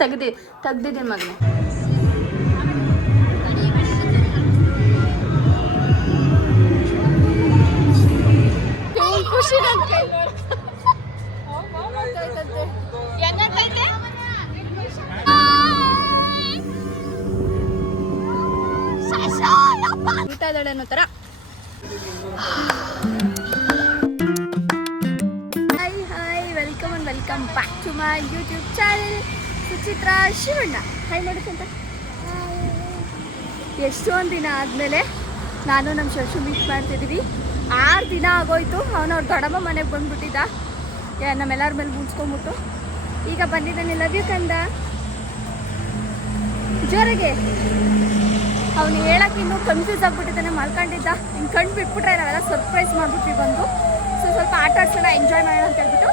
ತೆಗ್ದಿದ್ದೀನಿ ಮಗನೇ. ಖುಷಿ ನನ್ನ ಕೈ ನೋಡ್ತಾ ಇದ್ದಾಳೆ ಅನ್ನೋ ಥರ. Hi welcome back to my YouTube channel Suchitra Shivanna. Hi ಮಾಡುತ್ತಂತ. ಎಷ್ಟೊಂದು ದಿನ ಆದಮೇಲೆ ನಾನು ನಮ್ಮ ಶಶು ಮೀಟ್ ಮಾಡ್ತಿದ್ದೀವಿ. 6 ದಿನ ಆಗೋಯ್ತು. ಅವನವ್ರ ದೊಡ್ಡಮ್ಮ ಮನೆಗೆ ಬಂದ್ಬಿಟ್ಟಿದ್ದ, ನಮ್ಮೆಲ್ಲರ ಮೇಲೆ ಮುಗಿಸ್ಕೊಂಬಿಟ್ಟು ಈಗ ಬಂದಿದ್ದಾನೆ. ಲವ್ ಯು ಕಂದ ಜೋರಿಗೆ. ಅವನು ಹೇಳಕ್ಕೆ ಇನ್ನೂ ಕನ್ಫ್ಯೂಸ್ ಆಗಿಬಿಟ್ಟಿದ್ದಾನೆ, ಮಲ್ಕೊಂಡಿದ್ದ. ಹಿಂಗೆ ಕಣ್ಣು ಬಿಟ್ಬಿಟ್ರೆ ನಾವೆಲ್ಲ ಸರ್ಪ್ರೈಸ್ ಮಾಡಿಬಿಟ್ವಿ ಬಂದು. ಸೊ ಸ್ವಲ್ಪ ಆಟ ಆಡ್ಸೋಣ, ಎಂಜಾಯ್ ಮಾಡೋಣ ಅಂತ ಹೇಳ್ಬಿಟ್ಟು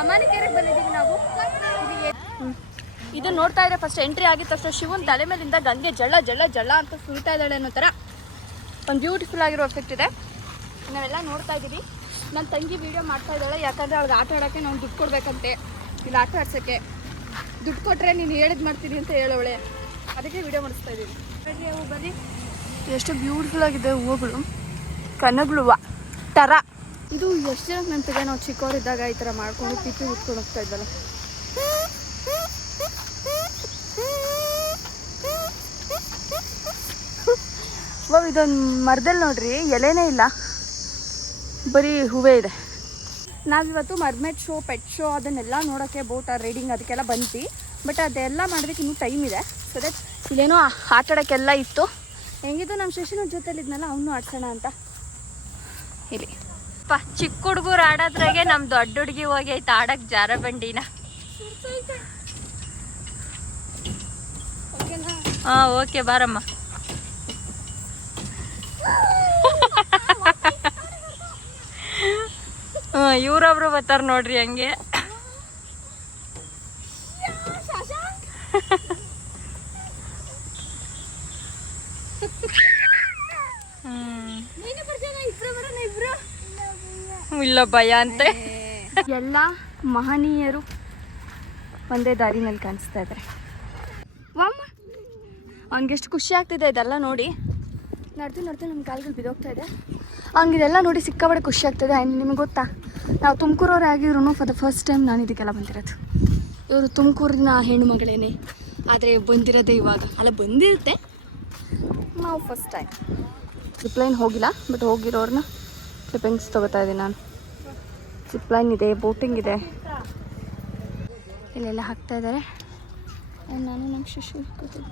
ಅಮಾನಿಕೆರೆಗೆ ಬಂದಿದ್ದೀವಿ ನಾವು. ಇದು ನೋಡ್ತಾ ಇದ್ರೆ ಫಸ್ಟ್ ಎಂಟ್ರಿ ಆಗಿದ ತಕ್ಷಣ ಶಿವನ್ ತಲೆ ಮೇಲಿಂದ ಗಂಗೆ ಜಳ ಜಳ ಜಳ ಅಂತ ಸುರಿತಾ ಇದ್ದಾಳೆ ಅನ್ನೋ ಥರ ಒಂದು ಬ್ಯೂಟಿಫುಲ್ ಆಗಿರೋ ಎಫೆಕ್ಟ್ ಇದೆ. ನಾವೆಲ್ಲ ನೋಡ್ತಾ ಇದ್ದೀವಿ. ನನ್ನ ತಂಗಿ ವೀಡಿಯೋ ಮಾಡ್ತಾ ಇದ್ದಾಳೆ, ಯಾಕಂದರೆ ಅವ್ಳಿಗೆ ಆಟ ಆಡೋಕ್ಕೆ ನಾವು ದುಡ್ಡು ಕೊಡಬೇಕಂತೆ. ಇಲ್ಲಿ ಆಟ ಆಡ್ಸೋಕ್ಕೆ ದುಡ್ಡು ಕೊಟ್ಟರೆ ನೀನು ಹೇಳಿದ್ ಮಾಡ್ತೀನಿ ಅಂತ ಹೇಳೋಳೆ, ಅದಕ್ಕೆ ವೀಡಿಯೋ ಮಾಡಿಸ್ತಾ ಇದ್ದೀವಿ. ಹೂವು ಬನ್ನಿ, ಎಷ್ಟು ಬ್ಯೂಟಿಫುಲ್ ಆಗಿದೆ ಹೂವುಗಳು, ಕನಗಳುವ ಥರ. ಇದು ಎಷ್ಟು ಜನಕ್ಕೆ ನೆನಪಿದೆ, ನಾವು ಚಿಕ್ಕವರಿದ್ದಾಗ ಈ ಥರ ಮಾಡ್ಕೊಂಡು ಪಿಪ್ಪಿ ಉಟ್ಕೊಂಡು ಹೋಗ್ತಾ ಇದ್ವಲ್ಲ. ಇದೊಂದು ಮರದಲ್ಲಿ ನೋಡ್ರಿ ಎಲೆನೇ ಇಲ್ಲ, ಬರೀ ಹೂವೇ ಇದೆ. ನಾವಿವತ್ತು ಮರ್ಮೇಡ್ ಶೋ, ಪೆಟ್ ಶೋ ಅದನ್ನೆಲ್ಲ ನೋಡೋಕ್ಕೆ, ಬೋಟ್ ರೈಡಿಂಗ್ ಅದಕ್ಕೆಲ್ಲ ಬಂದ್ವಿ. ಬಟ್ ಅದೆಲ್ಲ ಮಾಡೋದಕ್ಕೆ ಇನ್ನೂ ಟೈಮ್ ಇದೆ. ಸೊ ದಟ್ ಇಲ್ಲೇನೋ ಆಟ ಆಡೋಕ್ಕೆಲ್ಲ ಇತ್ತು. ಹೆಂಗಿದ್ದು ನಮ್ಮ ಶಶಿನ ಜೊತೆಲಿದ್ನಲ್ಲ, ಅವನು ಆಡ್ಸೋಣ ಅಂತ ಇಲ್ಲಿ. ಚಿಕ್ಕ ಹುಡುಗರು ಆಡೋದ್ರಾಗೆ ನಮ್ಮ ದೊಡ್ಡ ಹುಡುಗಿ ಹೋಗಿ ಆಯ್ತು ಆಡೋಕ್ಕೆ ಜಾರ ಬಂಡಿನ. ಹಾಂ ಓಕೆ ಬಾರಮ್ಮ. ಇವ್ರೊಬ್ರು ಬರ್ತಾರೆ ನೋಡ್ರಿ ಹಂಗೆ. ಇಲ್ಲ ಭಯ ಅಂತೆ. ಎಲ್ಲ ಮಹನೀಯರು ಒಂದೇ ದಾರಿನಲ್ಲಿ ಕಾಣಿಸ್ತಾ ಇದ್ದಾರೆ. ಅವ್ನಿಗೆಷ್ಟು ಖುಷಿ ಆಗ್ತಿದೆ ಇದೆಲ್ಲ ನೋಡಿ. ನಡ್ದು ನಮ್ಮ ಕಾಲುಗಳು ಬಿದ್ದೋಗ್ತಾ ಇದೆ. ಅವ್ನಿಗೆಲ್ಲ ನೋಡಿ ಸಿಕ್ಕಾಬಡೆ ಖುಷಿ ಆಗ್ತದೆ. ಆ್ಯಂಡ್ ನಿಮಗೆ ಗೊತ್ತಾ, ನಾವು ತುಮಕೂರವ್ರು ಆಗಿದ್ರು ಫಾರ್ ದ ಫಸ್ಟ್ ಟೈಮ್ ನಾನು ಇದಕ್ಕೆಲ್ಲ ಬಂದಿರೋದು. ಇವರು ತುಮಕೂರಿನ ಹೆಣ್ಣು ಮಗಳೇನೆ, ಆದರೆ ಬಂದಿರೋದೇ ಇವಾಗ. ಅಲ್ಲ ಬಂದಿರುತ್ತೆ, ನಾವು ಫಸ್ಟ್ ಟೈಮ್. ಜಿಪ್ಲೈನ್ ಹೋಗಿಲ್ಲ, ಬಟ್ ಹೋಗಿರೋರನ್ನ ಕ್ಲಿಪ್ಪಿಂಗ್ಸ್ ತೊಗೋತಾ ಇದ್ದೀನಿ ನಾನು. ಜಿಪ್ಲೈನ್ ಇದೆ, ಬೋಟಿಂಗ್ ಇದೆ, ಇಲ್ಲೆಲ್ಲ ಹಾಕ್ತಾ ಇದ್ದಾರೆ. ನಾನು ನಮ್ಮ ಶಿಶು ಕೂತಿದ್ದೆ.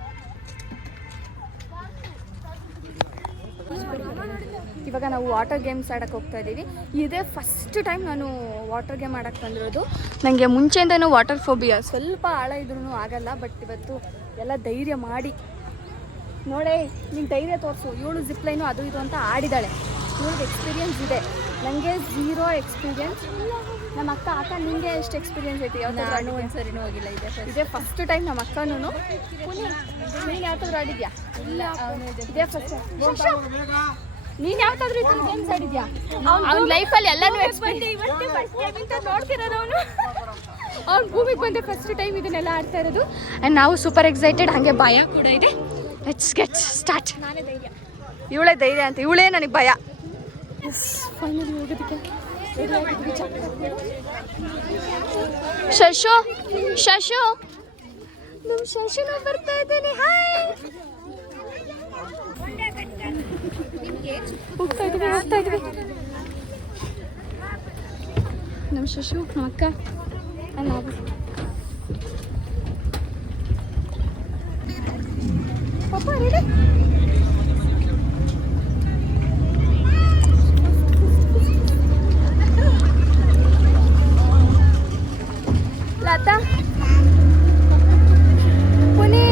ಇವಾಗ ನಾವು ವಾಟರ್ ಗೇಮ್ಸ್ ಆಡೋಕ್ಕೆ ಹೋಗ್ತಾ ಇದ್ದೀವಿ. ಇದೇ ಫಸ್ಟ್ ಟೈಮ್ ನಾನು ವಾಟರ್ ಗೇಮ್ ಆಡೋಕ್ಕೆ ಬಂದಿರೋದು. ನನಗೆ ಮುಂಚೆಯಿಂದನೂ ವಾಟರ್ ಫೋಬಿಯಾ, ಸ್ವಲ್ಪ ಆಳ ಇದ್ರೂ ಆಗಲ್ಲ. ಬಟ್ ಇವತ್ತು ಎಲ್ಲ ಧೈರ್ಯ ಮಾಡಿ ನೋಡೇ, ನೀನು ಧೈರ್ಯ ತೋರಿಸು. ಇವಳು ಜಿಪ್ಲೈನು ಅದು ಇದು ಅಂತ ಆಡಿದ್ದಾಳೆ, ಇವಳಿಗೆ ಎಕ್ಸ್ಪೀರಿಯನ್ಸ್ ಇದೆ. ನನಗೆ 0 ಎಕ್ಸ್ಪೀರಿಯನ್ಸ್. ನಮ್ಮ ಅಕ್ಕ ನಿಮಗೆ ಎಷ್ಟು ಎಕ್ಸ್ಪೀರಿಯನ್ಸ್ ಐತಿ? ಯಾವ್ದಾದ್ರು ಒಂದ್ಸರಿನೂ ಹೋಗಿಲ್ಲ, ಇದೇ ಫಸ್ಟ್ ಟೈಮ್. ನಮ್ಮ ಅಕ್ಕನೂ ನೀನು ಯಾವ್ದಾದ್ರು ಆಡಿದ್ಯಾ? ಇಲ್ಲ, ಇದೇ ಫಸ್ಟ್. ನೀನು ಯಾವ್ದಾದ್ರು ಇತ್ತು ಗೇಮ್ಸ್ ಆಡಿದ್ಯಾ? ಅವ್ನ ಲೈಫಲ್ಲಿ ಎಲ್ಲನೂ ನೋಡ್ತಿರೋದು ಅವನು. ಅವ್ನು ಭೂಮಿಗೆ ಬಂದೆ ಫಸ್ಟ್ ಟೈಮ್ ಇದನ್ನೆಲ್ಲ ಆಡ್ತಾ ಇರೋದು. ಆ್ಯಂಡ್ ನಾವು ಸೂಪರ್ ಎಕ್ಸೈಟೆಡ್, ಹಾಗೆ ಭಯ ಕೂಡ ಇದೆ. Let's get start. ನಾನೇ ಧೈರ್ಯ, ಇವಳೇ ಧೈರ್ಯ ಅಂತ, ಇವಳೇ ನನಗೆ ಭಯ. ಫೈನಲಿ ಹೋಗೋದಕ್ಕೆ ಶಶು ನಮ್ಮ ಶಶುನ ಬರ್ತಾ ಇದ್ದೇನೆ. ಹಾಯ್, ಹೋಗ್ತಾ ಇದ್ವಿ. ನಮ್ಮ ಶಶು, ನಮ್ಮ ಅಕ್ಕ, ನಾವು. ಪಾಪ ರೆಡಿ. ಲತಾ, ಪುನಿ,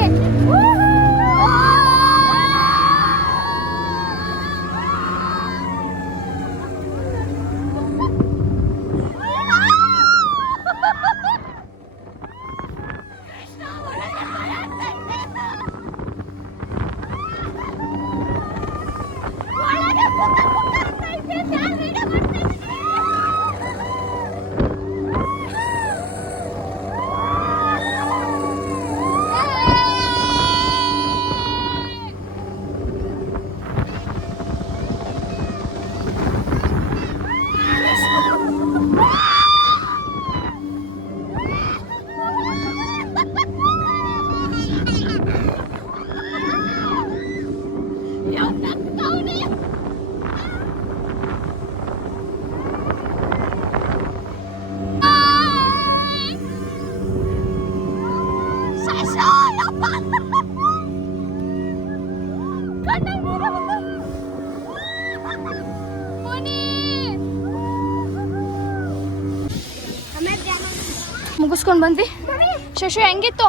ಮುಗಿಸ್ಕೊಂಡು ಬಂದ್ವಿ. ಶಶು ಹೆಂಗಿತ್ತು?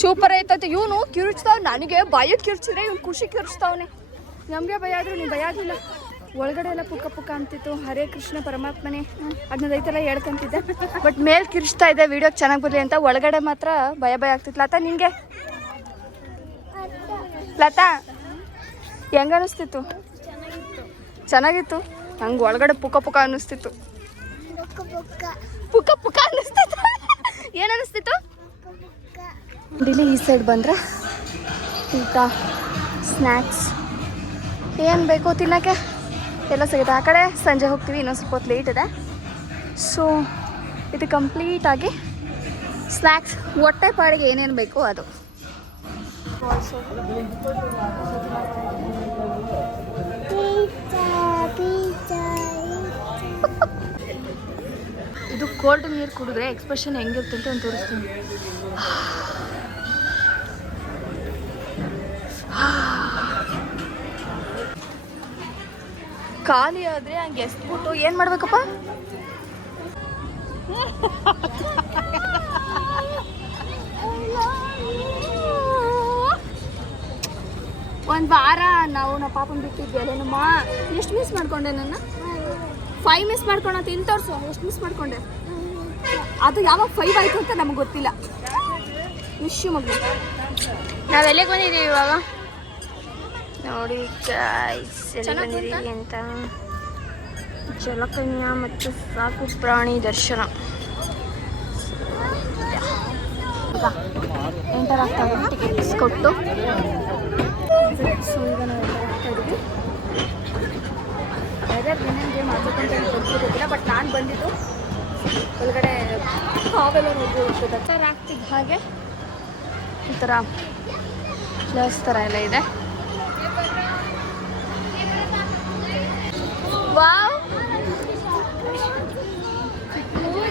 ಸೂಪರ್ ಆಯ್ತಂತೆ. ಇವನು ಕಿರುಚ್ತಾವ್, ನನಗೆ ಭಯ ಕಿರ್ಚಿದ್ರೆ ಇವ್ನು ಖುಷಿ ಕಿರ್ಚ್ತಾವನೆ. ನಮಗೆ ಭಯ ಆದ್ರೂ ನೀವು ಭಯ ಆಗಿಲ್ಲ. ಒಳಗಡೆ ಎಲ್ಲ ಪುಕ್ಕ ಪುಕ್ಕ ಅಂತಿತ್ತು. ಹರೇ ಕೃಷ್ಣ ಪರಮಾತ್ಮನೇ ಅದನ್ನ ರೈತೆಲ್ಲ ಹೇಳ್ಕೊಂತಿದ್ದೆ. ಬಟ್ ಮೇಲ್ ಕಿರ್ಚ್ತಾ ಇದೆ ವಿಡಿಯೋಗೆ ಚೆನ್ನಾಗಿ ಬರಲಿ ಅಂತ. ಒಳಗಡೆ ಮಾತ್ರ ಭಯ ಭಯ ಆಗ್ತಿತ್ತು. ಲತಾ ನಿಂಗೆ? ಲತಾ ಹೆಂಗ ಅನಿಸ್ತಿತ್ತು? ಚೆನ್ನಾಗಿತ್ತು. ನಂಗೆ ಒಳಗಡೆ ಪುಕ್ಕ ಪುಕ್ಕ ಅನ್ನಿಸ್ತಿತ್ತು. ಪುಕ್ಕ ಪುಕ್ಕ ಅನ್ನಿಸ್ತಿತ್ತು. ಏನು ಅನ್ನಿಸ್ತಿತ್ತು? ಇಲ್ಲಿ ಈ ಸೈಡ್ ಬಂದರೆ ಊಟ, ಸ್ನ್ಯಾಕ್ಸ್ ಏನು ಬೇಕು ತಿನ್ನೋಕ್ಕೆ ಎಲ್ಲ ಸಿಗುತ್ತೆ. ಆ ಕಡೆ ಸಂಜೆ ಹೋಗ್ತೀವಿ, ಇನ್ನೊಂದು ಸ್ವಲ್ಪ ಹೊತ್ತು ಲೇಟ್ ಇದೆ. ಸೊ ಇದು ಕಂಪ್ಲೀಟಾಗಿ ಸ್ನ್ಯಾಕ್ಸ್, ಹೊಟ್ಟೆ ಪಾಡಿಗೆ ಏನೇನು ಬೇಕು ಅದು. ಇದು ಕೋಲ್ಡ್ ನೀರು ಕುಡಿದ್ರೆ ಎಕ್ಸ್ಪ್ರೆಷನ್ ಹೆಂಗಿರುತ್ತೆ ಅಂತ ನಾನು ತೋರಿಸ್ತೀನಿ. ಖಾಲಿ ಆದರೆ ಹಂಗೆ ಎಸ್ಬಿಟ್ಟು ಏನು ಮಾಡ್ಬೇಕಪ್ಪ? ಒಂದು ವಾರ ನಾವು ನಮ್ಮ ಪಾಪನ ಬಿಟ್ಟಿದ್ವಿ. ನಮ್ಮ ಎಷ್ಟು ಮಿಸ್ ಮಾಡ್ಕೊಂಡೆ? ನನ್ನ 5 ಮಿಸ್ ಮಾಡ್ಕೊಂಡ ತಿನ್ ತೋರಿಸು. ಎಷ್ಟು ಮಿಸ್ ಮಾಡ್ಕೊಂಡೆ? ಅದು ಯಾವಾಗ 5 ಆಯಿತು ಅಂತ ನಮಗೆ ಗೊತ್ತಿಲ್ಲ. ವಿಶ್ ಮಗು. ನಾವು ಎಲ್ಲಿಗೆ ಬಂದಿದ್ದೀವಿ ಇವಾಗ ನೋಡಿ ಗಾಯ್ಸ್. ಎಲ್ಲಿ ಬಂದಿದ್ದೀವಿ ಅಂತ, ಜಲಕನ್ಯಾ ಮತ್ತು ಸಾಕು ಪ್ರಾಣಿ ದರ್ಶನ. ಎಂಟರ್ ಆಗ್ತಾವೆ ಟಿಕೆಟ್ಸ್ ಕೊಟ್ಟು. ಸೊ ಈಗ ನಾವು ಎಂಟರ್ ಆಗ್ತಾ ಇದ್ದೀವಿ. ವೆದರ್ ಏನೇನು ಗೇಮ್ ಆಡ್ಬೇಕಂತ ಗೊತ್ತಿರೋದಿಲ್ಲ. ಬಟ್ ನಾನು ಬಂದಿದ್ದು ಒಳಗಡೆ ಹಾವೆಲ್ಲ ನೋಡ್ಬೋದು. ಥರ ಆಗ್ತಿದ್ದ ಹಾಗೆ ಈ ಥರ ಪ್ಲಸ್ ಥರ ಎಲ್ಲ ಇದೆ. ವಾವ್,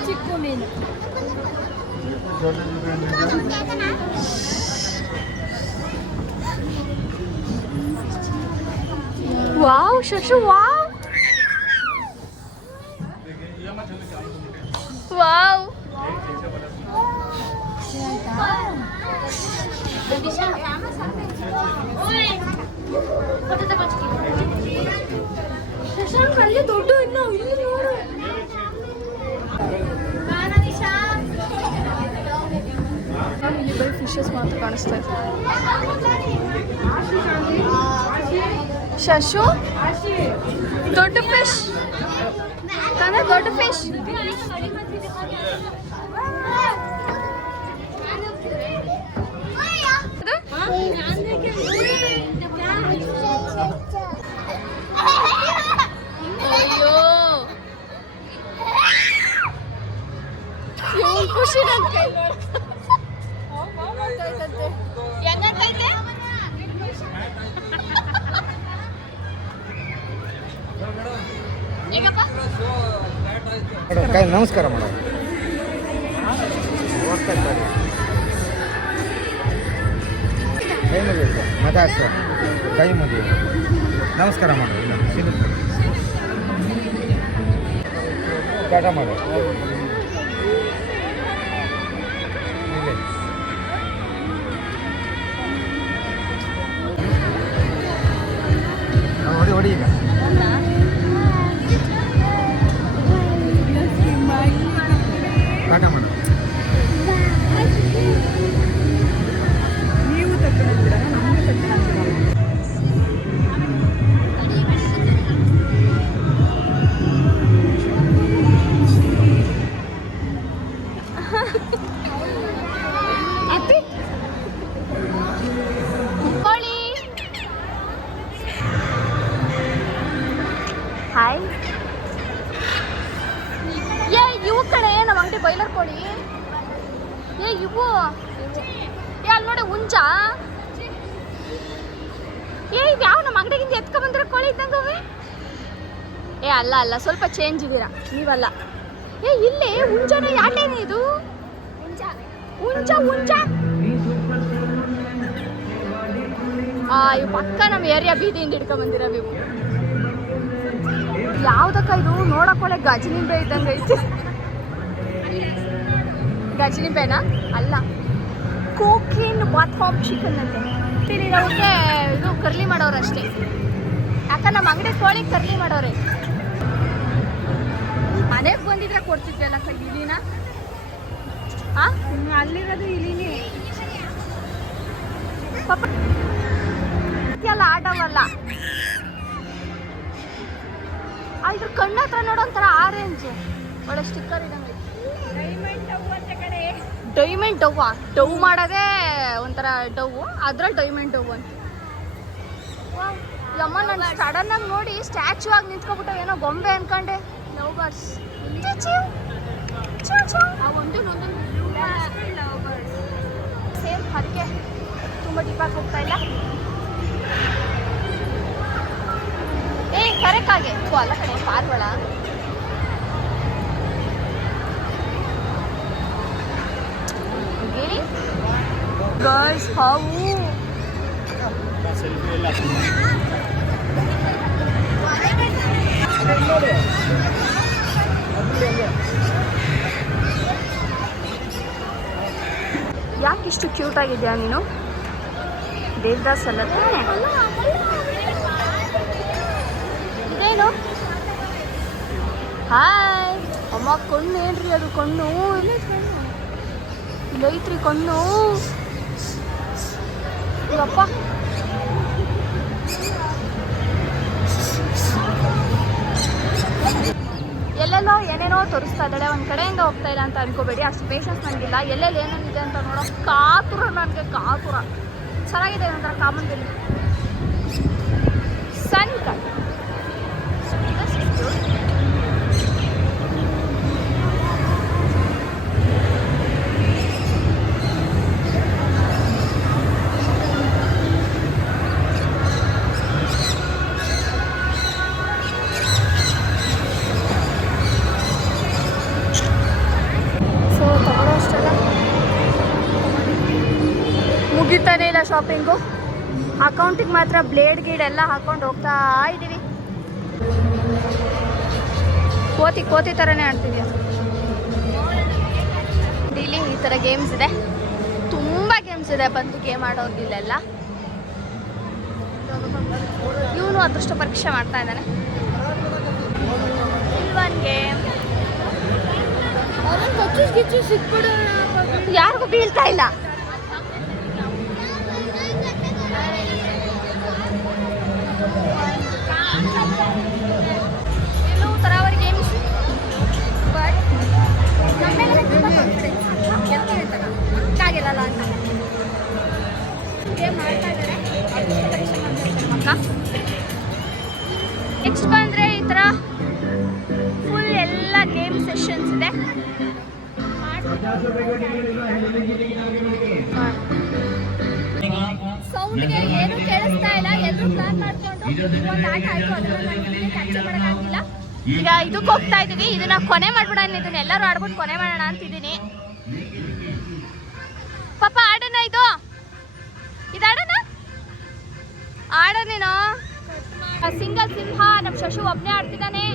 ಚಿಕ್ಕ ಮೀನು. Wow Shashu, wow wow. Shashank ಅಲ್ಲಿ ದೊಡ್ಡ ಇನ್ನು ಇಲ್ಲಿ ನೋಡು. ಇಲ್ಲಿ ಬರೀ ಫಿಶಸ್ ಮಾತ್ರ ಕಾಣಿಸ್ತಾ ಇದೆ. ಶಶು ದೊಡ್ಡ ಫಿಶ್ ತಾನೇ, ದೊಡ್ಡ ಫಿಶ್. ಅಯ್ಯೋ ಖುಷಿ ನಂಗೆ. ನಮಸ್ಕಾರ ಮೇಡಮ್. ಕೈ ಮುಗಿಯುತ್ತೆ ಮದಾಸ ಕೈ ಮುಗಿಯು. ನಮಸ್ಕಾರ ಮಾಡು. ಇಲ್ಲ ಸಿಗುತ್ತೆ ಟಾಟ ಮಾಡು. ಹೊಡಿ ಹೊಡಿ ಈಗ. ಟಾಟ ಮಾಡು. ನೀವು ತಗೊಂಡಿದ್ದೀರ, ನಮಗೆ ತಗೊಂಡಿದ್ದೀರ. ಹಾಯ್. ಏ ಇವು ಕಡೆ ನಮ್ಮ ಅಂಗಡಿ ಬೈಲರ್ ಕೋಳಿ. ಏ ಇವು ಏ ಅಲ್ಲಿ ನೋಡಿ ಹುಂಚ. ಏ ಇವು ಯಾವ ನಮ್ಮ ಅಂಗಡಿಗಿಂದ ಎತ್ಕೊ ಬಂದಿರೋ ಕೋಳಿ ಇದ್ದಂಗವೆ. ಏ ಅಲ್ಲ ಅಲ್ಲ, ಸ್ವಲ್ಪ ಚೇಂಜ್ ಇದೀರಾ ನೀವಲ್ಲ. ಏ ಇಲ್ಲಿ ಹುಂಚನ ಯಾಟೇನೆ ಇದು? ಉಂಚ ಇವು ಪಕ್ಕ ನಮ್ಮ ಏರಿಯಾ ಬೀದಿಯಿಂದ ಹಿಡ್ಕೊಂಡ್ ಬಂದಿರೋ ಇವು. ಯಾವ್ದಕ್ಕ ಇದು ನೋಡಕ್ ಒಳ್ಳೆ ಗಜನಿಂಬೆ ಇದ್ದಂಗೆ ಐತಿ. ಗಜನಿಂಬೆನಾ ಅಲ್ಲ, ಕೋಕಿನ್ ಬಾತ್ ಚಿಕನ್ ಅಂತೆ. ಇರೋಕ್ಕೆ ಇದು ಕರ್ಲಿ ಮಾಡೋರು ಅಷ್ಟೇ. ಯಾಕಂದ್ರೆ ನಮ್ಮ ಅಂಗಡಿ ಕೋಳಿ ಕರ್ಲಿ ಮಾಡೋರೆ. ಮನೆಗೆ ಬಂದಿದ್ರೆ ಕೊಡ್ತಿದ್ವಿ ಅಲ್ಲ ಕೈ ಇಲಿನ. ಅಲ್ಲಿರೋದು ಇಲಿನೇ ಪಾಪ ಎಲ್ಲ ಆಟವಲ್ಲ. ಅದ್ರ ಕಣ್ಣ ಹತ್ರ ನೋಡೋ ಒಂಥರ ಆರೆಂಜ್ ಒಳ್ಳೆ ಸ್ಟಿಕ್ಕರ್ ಇದಂಗೆ. ಡೈಮಂಡ್ ಡವ್ವ ಡವ್ ಮಾಡೋದೇ ಒಂಥರ ಡವ್, ಅದ್ರಲ್ಲಿ ಡೈಮಂಡ್ ಡವ್ ಅಂತ. ಯಮ್ಮ ನಾನು ಸಡನ್ ಆಗಿ ನೋಡಿ ಸ್ಟ್ಯಾಚು ಆಗಿ ನಿಂತ್ಕೊಬಿಟ್ಟು ಏನೋ ಗೊಂಬೆ ಅನ್ಕೊಂಡೆ. ಲವ್ ಬರ್ಡ್ಸ್ ಸೇಮ್ ಅದಕ್ಕೆ ತುಂಬ ಡಿಪಾಗಿ ಹೋಗ್ತಾ ಇಲ್ಲ. ಕರೆಕ್ಟಾಗೆ ಅಲ್ಲ ಕಡೆ ಪಾರ್ವಳ. ಗರ್ಲ್ಸ್ ಹಾವು ಯಾಕಿಷ್ಟು ಕ್ಯೂಟ್ ಆಗಿದ್ಯಾ ನೀನು? ದೇವದಾಸ್ ಅಲ್ಲ ತಾನೆ? ಇದೇನು? ಹಾಯ್ ಅಮ್ಮ, ಕಣ್ಣು ಏನ್ರಿ ಅದು? ಕಣ್ಣು ಇಲ್ಲೈತ್ರಿ ಕಣ್ಣು. ಅಪ್ಪ ಎಲ್ಲೆಲ್ಲೋ ಏನೇನೋ ತೋರಿಸ್ತಾ ಇದ್ದಾಳೆ. ಒಂದು ಕಡೆಯಿಂದ ಹೋಗ್ತಾ ಇಲ್ಲ ಅಂತ ಅನ್ಕೋಬೇಡಿ, ಅಷ್ಟು ಪೇಷನ್ಸ್ ನನಗಿಲ್ಲ. ಎಲ್ಲೆಲ್ಲಿ ಏನೇನಿದೆ ಅಂತ ನೋಡೋ ಕಾತುರ ನನಗೆ, ಕಾತುರ. ಚೆನ್ನಾಗಿದೆ ಒಂಥರ ಕಾಮನ್ದಲ್ಲಿ ಸನ್ ಕಟ್. ಮುಗಿತಾನೆ ಇಲ್ಲ ಶಾಪಿಂಗು. ಅಕೌಂಟಿಗೆ ಮಾತ್ರ ಬ್ಲೇಡ್ ಗೀಡ್ ಎಲ್ಲ ಹಾಕೊಂಡು ಹೋಗ್ತಾ ಇದ್ದೀವಿ. ಕೋತಿ ಥರನೇ ಆಡ್ತೀವಿ. ಇಲ್ಲಿ ಈ ಥರ ಗೇಮ್ಸ್ ಇದೆ, ತುಂಬ ಗೇಮ್ಸ್ ಇದೆ. ಬಂದು ಗೇಮ್ ಆಡೋದಿಲ್ಲೆಲ್ಲ. ಇವನು ಅದೃಷ್ಟ ಪರೀಕ್ಷೆ ಮಾಡ್ತಾ ಇದ್ದಾನೆ. ಇಲ್ವನ್ ಗೇಮ್ ಯಾರಿಗೂ ಬೀಳ್ತಾ ಇಲ್ಲ. ಎಲ್ಲೂ ತರಾವರಿ ಗೇಮ್ಸ್, ಬಟ್ ನಮ್ಮೆಲ್ಲ ತುಂಬ ಕಾನ್ಫಿಡೆನ್ಸ್ ಆಗಿಲ್ಲ ಅಂತ ಗೇಮ್ ಮಾಡ್ತಾ ಇದ್ದಾರೆ. ನೆಕ್ಸ್ಟ್ ಬಂದರೆ ಈ ಥರ ಫುಲ್ ಎಲ್ಲ ಗೇಮ್ ಸೆಷನ್ಸ್ ಇದೆ. ಸೌಂಡ್ಗೆ ಏನು ಕೇಳಿಸ್ತಾ ಇಲ್ಲ. ಎಲ್ಲರೂ ಪ್ಲಾನ್ ಮಾಡ್ಕೊಂಡು ಒಂದು ಆಟ ಆಯಿತು, ಅದನ್ನು ನನಗೆ ಕ್ಯಾಪ್ಚರ್ ಮಾಡೋಕ್ಕಾಗಿಲ್ಲ. ಈಗ ಇದಕ್ಕೆ ಹೋಗ್ತಾ ಇದ್ದೀವಿ. ಇದನ್ನ ಕೊನೆ ಮಾಡ್ಬಿಡೋಣ, ಇದನ್ನ ಎಲ್ಲರೂ ಆಡ್ಬಿಟ್ಟು ಕೊನೆ ಮಾಡೋಣ ಅಂತಿದ್ದೀನಿ. ಪಾಪ ಆಡೋಣ, ಇದು ಆಡೋಣ ನೀನು. ಸಿಂಗಲ್ ಸಿಂಹ ನಮ್ಮ ಶಶು ಒಬ್ಬನೇ ಆಡ್ತಿದ್ದಾನೆ.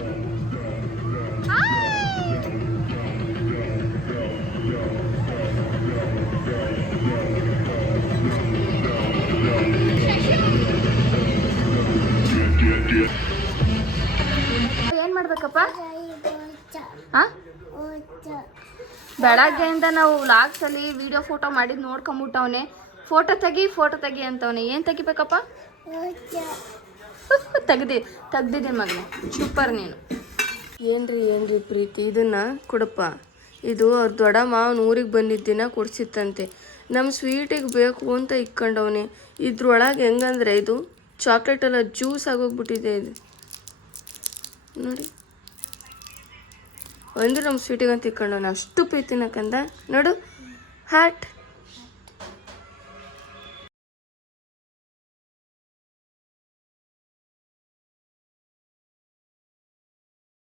ಏನ್ ಮಾಡ್ಬೇಕಪ್ಪ? ಬೆಳಗ್ಗೆಯಿಂದ ನಾವು ವ್ಲಾಗ್ಸ್ ಅಲ್ಲಿ ವಿಡಿಯೋ ಫೋಟೋ ಮಾಡಿದ್ ನೋಡ್ಕೊಂಬಿಟ್ಟವನೆ. ಫೋಟೋ ತೆಗಿ ಅಂತವನೆ. ಏನ್ ತೆಗಿಬೇಕಪ್ಪ? ತೆಗ್ದಿದ್ದೀನಿ ಮಗನೆ, ಸೂಪರ್ ನೀನು. ಏನ್ರಿ ಪ್ರೀತಿ, ಇದನ್ನ ಕೊಡಪ್ಪ. ಇದು ಅವ್ರ ದೊಡ್ಡಮ್ಮ ಅವ್ನ ಊರಿಗೆ ಬಂದಿದ್ದಿನ ಕೊಡ್ಸಿತ್ತಂತೆ. ನಮ್ಮ ಸ್ವೀಟಿಗೆ ಬೇಕು ಅಂತ ಇಕ್ಕೊಂಡವನೆ. ಇದ್ರೊಳಗೆ ಹೆಂಗಂದ್ರೆ ಇದು ಚಾಕ್ಲೇಟ್ ಎಲ್ಲ ಜ್ಯೂಸ್ ಆಗೋಗ್ಬಿಟ್ಟಿದೆ. ಇದು ನೋಡಿ, ಒಂದು ನಮ್ಮ ಸ್ವೀಟಿಗೆ ಅಂತ ಇಕ್ಕೊಂಡವನೆ. ಅಷ್ಟು ಪ್ರೀತಿನ ಕಂದ. ನೋಡು, ಹಾರ್ಟ್